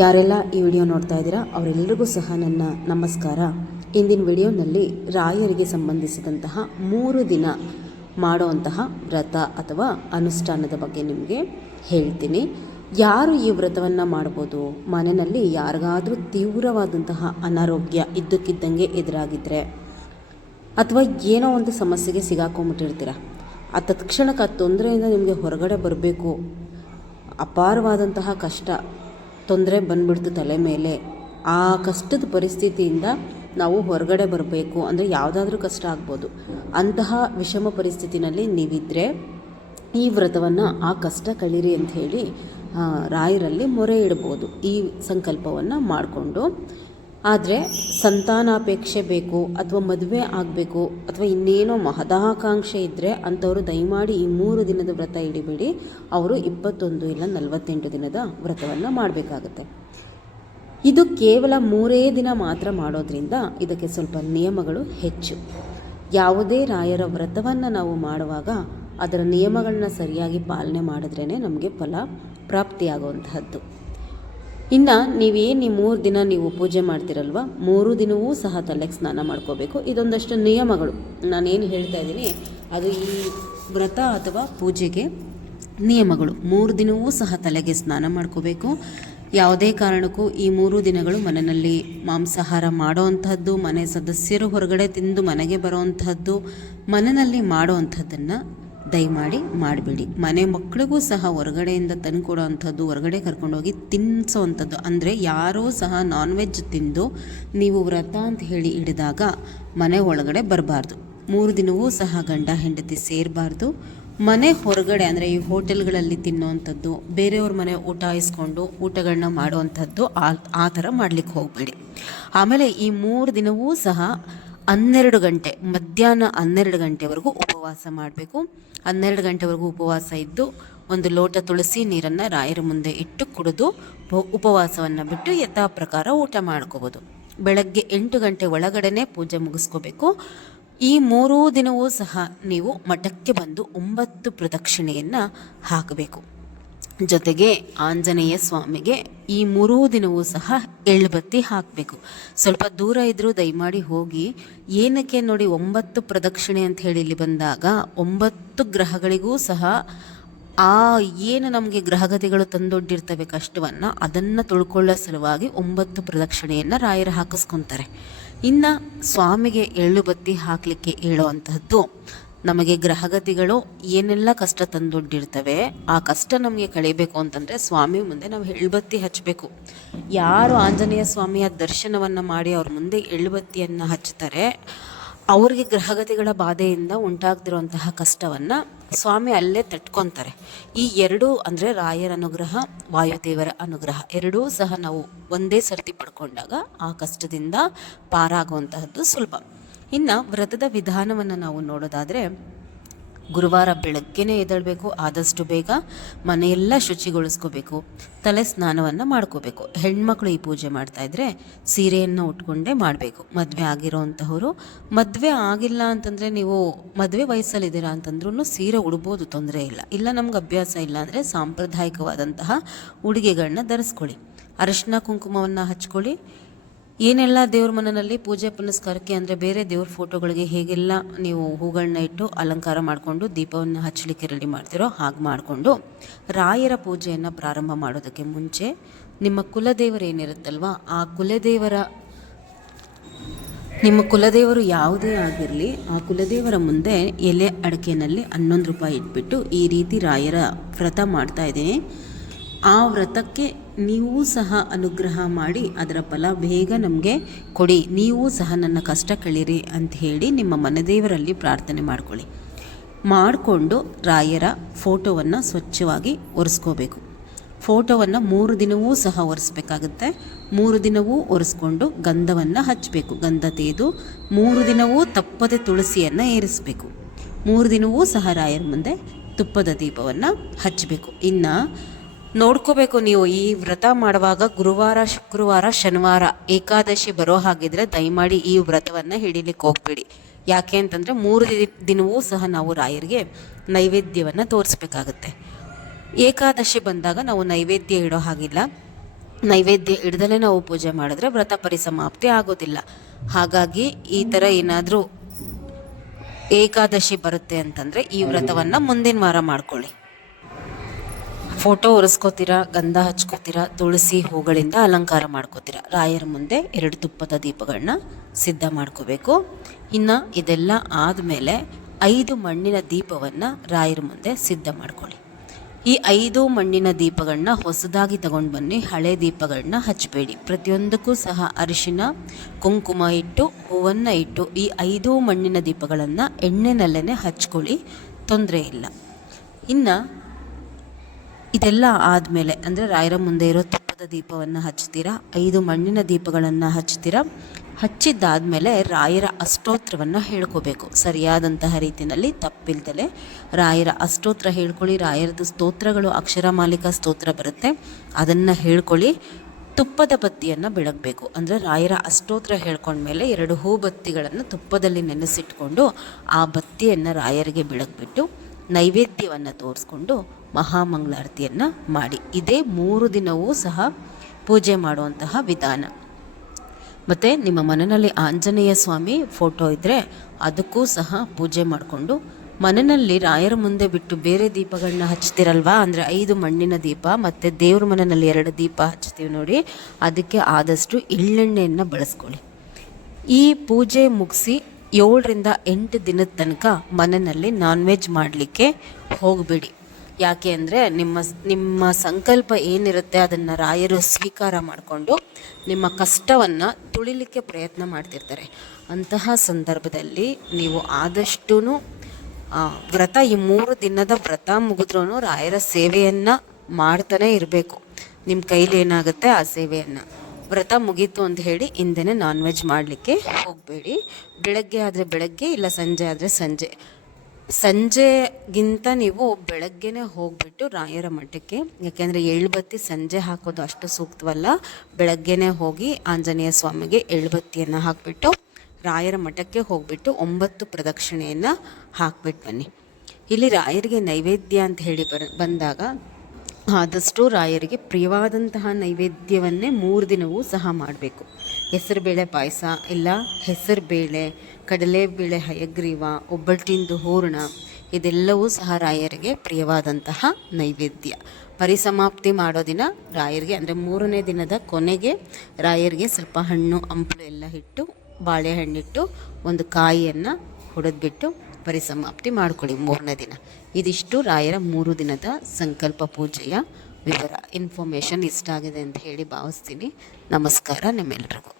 ಯಾರೆಲ್ಲ ಈ ವಿಡಿಯೋ ನೋಡ್ತಾ ಇದ್ದೀರಾ ಅವರೆಲ್ಲರಿಗೂ ಸಹ ನನ್ನ ನಮಸ್ಕಾರ. ಇಂದಿನ ವಿಡಿಯೋನಲ್ಲಿ ರಾಯರಿಗೆ ಸಂಬಂಧಿಸಿದಂತಹ 3 ದಿನ ಮಾಡುವಂತಹ ವ್ರತ ಅಥವಾ ಅನುಷ್ಠಾನದ ಬಗ್ಗೆ ನಿಮಗೆ ಹೇಳ್ತೀನಿ. ಯಾರು ಈ ವ್ರತವನ್ನು ಮಾಡ್ಬೋದು? ಮನೆಯಲ್ಲಿ ಯಾರಿಗಾದರೂ ತೀವ್ರವಾದಂತಹ ಅನಾರೋಗ್ಯ ಇದ್ದಕ್ಕಿದ್ದಂಗೆ ಎದುರಾಗಿದ್ದರೆ, ಅಥವಾ ಏನೋ ಒಂದು ಸಮಸ್ಯೆಗೆ ಸಿಗಾಕೊಂಬಿಟ್ಟಿರ್ತೀರ, ಆ ತತ್ಕ್ಷಣಕ್ಕೆ ಆ ತೊಂದರೆಯಿಂದ ನಿಮಗೆ ಹೊರಗಡೆ ಬರಬೇಕು, ಅಪಾರವಾದಂತಹ ಕಷ್ಟ ತೊಂದರೆ ಬಂದ್ಬಿಡ್ತು ತಲೆ ಮೇಲೆ, ಆ ಕಷ್ಟದ ಪರಿಸ್ಥಿತಿಯಿಂದ ನಾವು ಹೊರಗಡೆ ಬರಬೇಕು ಅಂದರೆ ಯಾವುದಾದ್ರೂ ಕಷ್ಟ ಆಗ್ಬೋದು. ಅಂತಹ ವಿಷಮ ಪರಿಸ್ಥಿತಿನಲ್ಲಿ ನೀವಿದ್ದರೆ ಈ ವ್ರತವನ್ನು ಆ ಕಷ್ಟ ಕಳೀರಿ ಅಂತ ಹೇಳಿ ರಾಯರಲ್ಲಿ ಮೊರೆ ಇಡ್ಬೋದು ಈ ಸಂಕಲ್ಪವನ್ನು ಮಾಡಿಕೊಂಡು. ಆದರೆ ಸಂತಾನಾಪೇಕ್ಷೆ ಬೇಕು ಅಥವಾ ಮದುವೆ ಆಗಬೇಕು ಅಥವಾ ಇನ್ನೇನೋ ಮಹದಾಕಾಂಕ್ಷೆ ಇದ್ದರೆ ಅಂಥವರು ದಯಮಾಡಿ ಈ 3 ದಿನದ ವ್ರತ ಹಿಡಿಬೇಡಿ. ಅವರು 21 ಇಲ್ಲ 48 ದಿನದ ವ್ರತವನ್ನು ಮಾಡಬೇಕಾಗುತ್ತೆ. ಇದು ಕೇವಲ 3 ದಿನ ಮಾತ್ರ ಮಾಡೋದ್ರಿಂದ ಇದಕ್ಕೆ ಸ್ವಲ್ಪ ನಿಯಮಗಳು ಹೆಚ್ಚು. ಯಾವುದೇ ರಾಯರ ವ್ರತವನ್ನು ನಾವು ಮಾಡುವಾಗ ಅದರ ನಿಯಮಗಳನ್ನ ಸರಿಯಾಗಿ ಪಾಲನೆ ಮಾಡಿದ್ರೇ ನಮಗೆ ಫಲ ಪ್ರಾಪ್ತಿಯಾಗುವಂತಹದ್ದು. ಇನ್ನು ನೀವೇನು ಈ 3 ದಿನ ನೀವು ಪೂಜೆ ಮಾಡ್ತಿರಲ್ವ, 3 ದಿನವೂ ಸಹ ತಲೆಗೆ ಸ್ನಾನ ಮಾಡ್ಕೋಬೇಕು. ಇದೊಂದಷ್ಟು ನಿಯಮಗಳು ನಾನೇನು ಹೇಳ್ತಾ ಇದ್ದೀನಿ ಅದು ಈ ವ್ರತ ಅಥವಾ ಪೂಜೆಗೆ ನಿಯಮಗಳು. 3 ದಿನವೂ ಸಹ ತಲೆಗೆ ಸ್ನಾನ ಮಾಡ್ಕೋಬೇಕು. ಯಾವುದೇ ಕಾರಣಕ್ಕೂ ಈ 3 ದಿನಗಳು ಮನೆಯಲ್ಲಿ ಮಾಂಸಾಹಾರ ಮಾಡೋವಂಥದ್ದು, ಮನೆ ಸದಸ್ಯರು ಹೊರಗಡೆ ತಿಂದು ಮನೆಗೆ ಬರೋವಂಥದ್ದು, ಮನೆಯಲ್ಲಿ ಮಾಡೋವಂಥದ್ದನ್ನು ದಯಮಾಡಿ ಮಾಡಬೇಡಿ. ಮನೆ ಮಕ್ಕಳಿಗೂ ಸಹ ಹೊರಗಡೆಯಿಂದ ತಂದುಕೊಡೋ ಅಂಥದ್ದು, ಹೊರಗಡೆ ಕರ್ಕೊಂಡೋಗಿ ತಿನ್ನಿಸೋ ಅಂಥದ್ದು, ಅಂದರೆ ಯಾರೂ ಸಹ ನಾನ್ ವೆಜ್ ತಿಂದು ನೀವು ವ್ರತ ಅಂತ ಹೇಳಿ ಹಿಡಿದಾಗ ಮನೆ ಒಳಗಡೆ ಬರಬಾರ್ದು. 3 ದಿನವೂ ಸಹ ಗಂಡ ಹೆಂಡತಿ ಸೇರಬಾರ್ದು. ಮನೆ ಹೊರಗಡೆ ಅಂದರೆ ಈ ಹೋಟೆಲ್ಗಳಲ್ಲಿ ತಿನ್ನೋವಂಥದ್ದು, ಬೇರೆಯವ್ರ ಮನೆ ಊಟ ಇಸ್ಕೊಂಡು ಊಟಗಳನ್ನ ಮಾಡೋವಂಥದ್ದು ಆ ಥರ ಮಾಡಲಿಕ್ಕೆ ಹೋಗಬೇಡಿ. ಆಮೇಲೆ ಈ 3 ದಿನವೂ ಸಹ 12 ಗಂಟೆ ಮಧ್ಯಾಹ್ನ 12 ಗಂಟೆವರೆಗೂ ಉಪವಾಸ ಮಾಡಬೇಕು. 12 ಗಂಟೆವರೆಗೂ ಉಪವಾಸ ಇದ್ದು 1 ಲೋಟ ತುಳಸಿ ನೀರನ್ನು ರಾಯರ ಮುಂದೆ ಇಟ್ಟು ಕುಡಿದು ಉಪವಾಸವನ್ನು ಬಿಟ್ಟು ಯಥಾ ಪ್ರಕಾರ ಊಟ ಮಾಡ್ಕೋಬೋದು. ಬೆಳಗ್ಗೆ 8 ಗಂಟೆ ಒಳಗಡೆ ಪೂಜೆ ಮುಗಿಸ್ಕೋಬೇಕು. ಈ 3 ದಿನವೂ ಸಹ ನೀವು ಮಠಕ್ಕೆ ಬಂದು 9 ಪ್ರದಕ್ಷಿಣೆಯನ್ನು ಹಾಕಬೇಕು. ಜೊತೆಗೆ ಆಂಜನೇಯ ಸ್ವಾಮಿಗೆ ಈ 3 ದಿನವೂ ಸಹ ಎಳ್ಳುಬತ್ತಿ ಹಾಕಬೇಕು. ಸ್ವಲ್ಪ ದೂರ ಇದ್ದರೂ ದಯಮಾಡಿ ಹೋಗಿ. ಏನಕ್ಕೆ ನೋಡಿ, 9 ಪ್ರದಕ್ಷಿಣೆ ಅಂತ ಹೇಳಿ ಇಲ್ಲಿ ಬಂದಾಗ 9 ಗ್ರಹಗಳಿಗೂ ಸಹ ಏನು ನಮಗೆ ಗ್ರಹಗತಿಗಳು ತಂದೊಡ್ಡಿರ್ತವೆ ಕಷ್ಟವನ್ನು, ಅದನ್ನು ತುಳ್ಕೊಳ್ಳೋ ಸಲುವಾಗಿ 9 ಪ್ರದಕ್ಷಿಣೆಯನ್ನು ರಾಯರು ಹಾಕಿಸ್ಕೊತಾರೆ. ಇನ್ನು ಸ್ವಾಮಿಗೆ ಎಳ್ಳುಬತ್ತಿ ಹಾಕಲಿಕ್ಕೆ ಹೇಳುವಂತಹದ್ದು, ನಮಗೆ ಗ್ರಹಗತಿಗಳು ಏನೆಲ್ಲ ಕಷ್ಟ ತಂದೊಡ್ಡಿರ್ತವೆ ಆ ಕಷ್ಟ ನಮಗೆ ಕಳೀಬೇಕು ಅಂತಂದರೆ ಸ್ವಾಮಿ ಮುಂದೆ ನಾವು ಎಳ್ಳುಬತ್ತಿ ಹಚ್ಚಬೇಕು. ಯಾರು ಆಂಜನೇಯ ಸ್ವಾಮಿಯ ದರ್ಶನವನ್ನು ಮಾಡಿ ಅವ್ರ ಮುಂದೆ ಎಳ್ಳುಬತ್ತಿಯನ್ನು ಹಚ್ಚುತ್ತಾರೆ ಅವ್ರಿಗೆ ಗ್ರಹಗತಿಗಳ ಬಾಧೆಯಿಂದ ಉಂಟಾಗ್ತಿರುವಂತಹ ಕಷ್ಟವನ್ನು ಸ್ವಾಮಿ ಅಲ್ಲೇ ತಟ್ಕೊತಾರೆ. ಈ 2 ಅಂದರೆ ರಾಯರ ಅನುಗ್ರಹ, ವಾಯುದೇವರ ಅನುಗ್ರಹ ಎರಡೂ ಸಹ ನಾವು ಒಂದೇ ಸರ್ತಿ ಪಡ್ಕೊಂಡಾಗ ಆ ಕಷ್ಟದಿಂದ ಪಾರಾಗುವಂತಹದ್ದು ಸುಲಭ. ಇನ್ನು ವ್ರತದ ವಿಧಾನವನ್ನು ನಾವು ನೋಡೋದಾದರೆ, ಗುರುವಾರ ಬೆಳಗ್ಗೆನೇ ಎದ್ದೇಳಬೇಕು, ಆದಷ್ಟು ಬೇಗ ಮನೆಯೆಲ್ಲ ಶುಚಿಗೊಳಿಸ್ಕೋಬೇಕು, ತಲೆ ಸ್ನಾನವನ್ನು ಮಾಡ್ಕೋಬೇಕು. ಹೆಣ್ಮಕ್ಳು ಈ ಪೂಜೆ ಮಾಡ್ತಾಯಿದ್ರೆ ಸೀರೆಯನ್ನು ಉಟ್ಕೊಂಡೇ ಮಾಡಬೇಕು. ಮದುವೆ ಆಗಿರೋವಂತಹವರು, ಮದುವೆ ಆಗಿಲ್ಲ ಅಂತಂದರೆ ನೀವು ಮದುವೆ ವಯಸ್ಸಲ್ಲಿದ್ದೀರಾ ಅಂತಂದ್ರೂ ಸೀರೆ ಉಡ್ಬೋದು, ತೊಂದರೆ ಇಲ್ಲ. ಇಲ್ಲ ನಮ್ಗೆ ಅಭ್ಯಾಸ ಇಲ್ಲ ಅಂದರೆ ಸಾಂಪ್ರದಾಯಿಕವಾದಂತಹ ಉಡುಗೆಗಳನ್ನ ಧರಿಸ್ಕೊಳ್ಳಿ. ಅರಿಶಿನ ಕುಂಕುಮವನ್ನು ಹಚ್ಕೊಳ್ಳಿ. ಏನೆಲ್ಲ ದೇವ್ರ ಮನೆಯಲ್ಲಿ ಪೂಜೆ ಪುನಸ್ಕಾರಕ್ಕೆ ಅಂದರೆ ಬೇರೆ ದೇವ್ರ ಫೋಟೋಗಳಿಗೆ ಹೇಗೆಲ್ಲ ನೀವು ಹೂಗಳನ್ನ ಇಟ್ಟು ಅಲಂಕಾರ ಮಾಡಿಕೊಂಡು ದೀಪವನ್ನು ಹಚ್ಚಲಿಕ್ಕೆ ರೆಡಿ ಮಾಡ್ತೀರೋ ಹಾಗೆ ಮಾಡಿಕೊಂಡು ರಾಯರ ಪೂಜೆಯನ್ನು ಪ್ರಾರಂಭ ಮಾಡೋದಕ್ಕೆ ಮುಂಚೆ ನಿಮ್ಮ ಕುಲದೇವರು ಏನಿರುತ್ತಲ್ವ ಆ ನಿಮ್ಮ ಕುಲದೇವರು ಯಾವುದೇ ಆಗಿರಲಿ ಆ ಕುಲದೇವರ ಮುಂದೆ ಎಲೆ ಅಡಿಕೆನಲ್ಲಿ 11 ರೂಪಾಯಿ ಇಟ್ಬಿಟ್ಟು ಈ ರೀತಿ ರಾಯರ ವ್ರತ ಮಾಡ್ತಾ ಇದ್ದೀನಿ, ಆ ವ್ರತಕ್ಕೆ ನೀವು ಸಹ ಅನುಗ್ರಹ ಮಾಡಿ ಅದರ ಫಲ ಬೇಗ ನಮಗೆ ಕೊಡಿ, ನೀವು ಸಹ ನನ್ನ ಕಷ್ಟ ಕಳೀರಿ ಅಂತ ಹೇಳಿ ನಿಮ್ಮ ಮನೆದೇವರಲ್ಲಿ ಪ್ರಾರ್ಥನೆ ಮಾಡಿಕೊಂಡು ರಾಯರ ಫೋಟೋವನ್ನು ಸ್ವಚ್ಛವಾಗಿ ಒರೆಸ್ಕೋಬೇಕು. ಫೋಟೋವನ್ನು 3 ದಿನವೂ ಸಹ ಒರೆಸ್ಬೇಕಾಗುತ್ತೆ. 3 ದಿನವೂ ಒರೆಸ್ಕೊಂಡು ಗಂಧವನ್ನು ಹಚ್ಚಬೇಕು. ಗಂಧ ತೆಗೆದು 3 ದಿನವೂ ತಪ್ಪದೆ ತುಳಸಿಯನ್ನು ಏರಿಸಬೇಕು. 3 ದಿನವೂ ಸಹ ರಾಯರ ಮುಂದೆ ತುಪ್ಪದ ದೀಪವನ್ನು ಹಚ್ಚಬೇಕು. ಇನ್ನು ನೋಡ್ಕೋಬೇಕು, ನೀವು ಈ ವ್ರತ ಮಾಡುವಾಗ ಗುರುವಾರ, ಶುಕ್ರವಾರ, ಶನಿವಾರ ಏಕಾದಶಿ ಬರೋ ಹಾಗಿದ್ರೆ ದಯಮಾಡಿ ಈ ವ್ರತವನ್ನು ಹಿಡಿಲಿಕ್ಕೆ ಹೋಗಬೇಡಿ. ಯಾಕೆ ಅಂತಂದರೆ 3 ದಿನವೂ ಸಹ ನಾವು ರಾಯರಿಗೆ ನೈವೇದ್ಯವನ್ನು ತೋರಿಸ್ಬೇಕಾಗತ್ತೆ. ಏಕಾದಶಿ ಬಂದಾಗ ನಾವು ನೈವೇದ್ಯ ಇಡೋ ಹಾಗಿಲ್ಲ. ನೈವೇದ್ಯ ಹಿಡ್ದಲೇ ನಾವು ಪೂಜೆ ಮಾಡಿದ್ರೆ ವ್ರತ ಪರಿಸಮಾಪ್ತಿ ಆಗೋದಿಲ್ಲ. ಹಾಗಾಗಿ ಈ ಥರ ಏನಾದರೂ ಏಕಾದಶಿ ಬರುತ್ತೆ ಅಂತಂದರೆ ಈ ವ್ರತವನ್ನು ಮುಂದಿನ ವಾರ ಮಾಡ್ಕೊಳ್ಳಿ. ಫೋಟೋ ಒರೆಸ್ಕೋತೀರಾ, ಗಂಧ ಹಚ್ಕೋತೀರಾ, ತುಳಸಿ ಹೂಗಳಿಂದ ಅಲಂಕಾರ ಮಾಡ್ಕೋತೀರಾ. ರಾಯರ ಮುಂದೆ 2 ತುಪ್ಪದ ದೀಪಗಳನ್ನ ಸಿದ್ಧ ಮಾಡ್ಕೋಬೇಕು. ಇನ್ನು ಇದೆಲ್ಲ ಆದಮೇಲೆ 5 ಮಣ್ಣಿನ ದೀಪವನ್ನು ರಾಯರ ಮುಂದೆ ಸಿದ್ಧ ಮಾಡ್ಕೊಳ್ಳಿ. ಈ 5 ಮಣ್ಣಿನ ದೀಪಗಳನ್ನ ಹೊಸದಾಗಿ ತಗೊಂಡು ಬನ್ನಿ, ಹಳೆ ದೀಪಗಳನ್ನ ಹಚ್ಚಬೇಡಿ. ಪ್ರತಿಯೊಂದಕ್ಕೂ ಸಹ ಅರಿಶಿನ ಕುಂಕುಮ ಇಟ್ಟು ಹೂವನ್ನು ಇಟ್ಟು ಈ 5 ಮಣ್ಣಿನ ದೀಪಗಳನ್ನು ಎಣ್ಣೆನಲ್ಲೇ ಹಚ್ಕೊಳ್ಳಿ, ತೊಂದರೆ ಇಲ್ಲ. ಇನ್ನು ಇದೆಲ್ಲ ಆದಮೇಲೆ ಅಂದರೆ ರಾಯರ ಮುಂದೆ ಇರೋ ತುಪ್ಪದ ದೀಪವನ್ನು ಹಚ್ತೀರಾ, 5 ಮಣ್ಣಿನ ದೀಪಗಳನ್ನು ಹಚ್ತೀರಾ. ಹಚ್ಚಿದ್ದಾದಮೇಲೆ ರಾಯರ ಅಷ್ಟೋತ್ರವನ್ನು ಹೇಳ್ಕೋಬೇಕು ಸರಿಯಾದಂತಹ ರೀತಿಯಲ್ಲಿ, ತಪ್ಪಿಲ್ದಲೆ ರಾಯರ ಅಷ್ಟೋತ್ರ ಹೇಳ್ಕೊಳ್ಳಿ. ರಾಯರದ್ದು ಸ್ತೋತ್ರಗಳು ಅಕ್ಷರ ಮಾಲಿಕಾ ಸ್ತೋತ್ರ ಬರುತ್ತೆ, ಅದನ್ನು ಹೇಳ್ಕೊಳ್ಳಿ. ತುಪ್ಪದ ಬತ್ತಿಯನ್ನು ಬೆಳಗಬೇಕು. ಅಂದರೆ ರಾಯರ ಅಷ್ಟೋತ್ರ ಹೇಳ್ಕೊಂಡ್ಮೇಲೆ 2 ಹೂ ಬತ್ತಿಗಳನ್ನು ತುಪ್ಪದಲ್ಲಿ ನೆನೆಸಿಟ್ಕೊಂಡು ಆ ಬತ್ತಿಯನ್ನು ರಾಯರಿಗೆ ಬೆಳಗ್ಬಿಟ್ಟು ನೈವೇದ್ಯವನ್ನು ತೋರಿಸ್ಕೊಂಡು ಮಹಾಮಂಗಳಾರತಿಯನ್ನು ಮಾಡಿ. ಇದೇ 3 ದಿನವೂ ಸಹ ಪೂಜೆ ಮಾಡುವಂತಹ ವಿಧಾನ. ಮತ್ತು ನಿಮ್ಮ ಮನೆಯಲ್ಲಿ ಆಂಜನೇಯ ಸ್ವಾಮಿ ಫೋಟೋ ಇದ್ದರೆ ಅದಕ್ಕೂ ಸಹ ಪೂಜೆ ಮಾಡಿಕೊಂಡು ಮನೆಯಲ್ಲಿ ರಾಯರ ಮುಂದೆ ಬಿಟ್ಟು ಬೇರೆ ದೀಪಗಳನ್ನ ಹಚ್ತಿರಲ್ವಾ, ಅಂದರೆ 5 ಮಣ್ಣಿನ ದೀಪ ಮತ್ತು ದೇವ್ರ ಮನೆಯಲ್ಲಿ 2 ದೀಪ ಹಚ್ತೀವಿ ನೋಡಿ, ಅದಕ್ಕೆ ಆದಷ್ಟು ಎಳ್ಳೆಣ್ಣೆಯನ್ನು ಬಳಸ್ಕೊಳ್ಳಿ. ಈ ಪೂಜೆ ಮುಗಿಸಿ 7ರಿಂದ 8 ದಿನದ ತನಕ ಮನೆಯಲ್ಲಿ ನಾನ್ ವೆಜ್ ಮಾಡಲಿಕ್ಕೆ ಹೋಗಬೇಡಿ. ಯಾಕೆ ಅಂದರೆ ನಿಮ್ಮ ಸಂಕಲ್ಪ ಏನಿರುತ್ತೆ ಅದನ್ನು ರಾಯರು ಸ್ವೀಕಾರ ಮಾಡಿಕೊಂಡು ನಿಮ್ಮ ಕಷ್ಟವನ್ನು ತುಳಿಲಿಕ್ಕೆ ಪ್ರಯತ್ನ ಮಾಡ್ತಿರ್ತಾರೆ. ಅಂತಹ ಸಂದರ್ಭದಲ್ಲಿ ನೀವು ಆದಷ್ಟು ವ್ರತ ಈ 3 ದಿನದ ವ್ರತ ಮುಗಿದ್ರೂ ರಾಯರ ಸೇವೆಯನ್ನು ಮಾಡ್ತಾನೆ ಇರಬೇಕು. ನಿಮ್ಮ ಕೈಲಿ ಏನಾಗುತ್ತೆ ಆ ಸೇವೆಯನ್ನು. ವ್ರತ ಮುಗೀತು ಅಂತ ಹೇಳಿ ಹಿಂದೆನೇ ನಾನ್ ವೆಜ್ ಮಾಡಲಿಕ್ಕೆ ಹೋಗಬೇಡಿ. ಬೆಳಗ್ಗೆ ಆದರೆ ಬೆಳಗ್ಗೆ, ಇಲ್ಲ ಸಂಜೆ ಆದರೆ ಸಂಜೆಗಿಂತ ನೀವು ಬೆಳಗ್ಗೆನೇ ಹೋಗಿಬಿಟ್ಟು ರಾಯರ ಮಠಕ್ಕೆ, ಯಾಕೆಂದರೆ ಎಳ್ಳುಬತ್ತಿ ಸಂಜೆ ಹಾಕೋದು ಅಷ್ಟು ಸೂಕ್ತವಲ್ಲ. ಬೆಳಗ್ಗೆನೇ ಹೋಗಿ ಆಂಜನೇಯ ಸ್ವಾಮಿಗೆ ಎಳ್ಳುಬತ್ತಿಯನ್ನು ಹಾಕಿಬಿಟ್ಟು ರಾಯರ ಮಠಕ್ಕೆ ಹೋಗಿಬಿಟ್ಟು 9 ಪ್ರದಕ್ಷಿಣೆಯನ್ನು ಹಾಕ್ಬಿಟ್ಟು ಬನ್ನಿ. ಇಲ್ಲಿ ರಾಯರಿಗೆ ನೈವೇದ್ಯ ಅಂತ ಹೇಳಿ ಬಂದಾಗ ಆದಷ್ಟು ರಾಯರಿಗೆ ಪ್ರಿಯವಾದಂತಹ ನೈವೇದ್ಯವನ್ನೇ 3 ದಿನವೂ ಸಹ ಮಾಡಬೇಕು. ಹೆಸರುಬೇಳೆ ಪಾಯಸ, ಇಲ್ಲ ಹೆಸರುಬೇಳೆ, ಕಡಲೆಬೇಳೆ ಹಯಗ್ರೀವ, ಒಬ್ಬಟ್ಟಿಂದು ಹೂರಣ, ಇದೆಲ್ಲವೂ ಸಹ ರಾಯರಿಗೆ ಪ್ರಿಯವಾದಂತಹ ನೈವೇದ್ಯ. ಪರಿಸಮಾಪ್ತಿ ಮಾಡೋ ದಿನ ರಾಯರಿಗೆ, ಅಂದರೆ 3ನೇ ದಿನದ ಕೊನೆಗೆ ರಾಯರಿಗೆ ಸ್ವಲ್ಪ ಹಣ್ಣು ಹಂಪಲು ಎಲ್ಲ ಇಟ್ಟು, ಬಾಳೆಹಣ್ಣಿಟ್ಟು, ಒಂದು ಕಾಯಿಯನ್ನು ಹೊಡೆದ್ಬಿಟ್ಟು ಪರಿಸಮಾಪ್ತಿ ಮಾಡ್ಕೊಳ್ಳಿ 3ನೇ ದಿನ. ಇದಿಷ್ಟು ರಾಯರ 3 ದಿನದ ಸಂಕಲ್ಪ ಪೂಜೆಯ ವಿವರ. ಇನ್ಫಾರ್ಮೇಷನ್ ಇಷ್ಟ ಆಗಿದೆ ಅಂತ ಹೇಳಿ ಭಾವಿಸ್ತೀನಿ. ನಮಸ್ಕಾರ ನಿಮ್ಮೆಲ್ರಿಗೂ.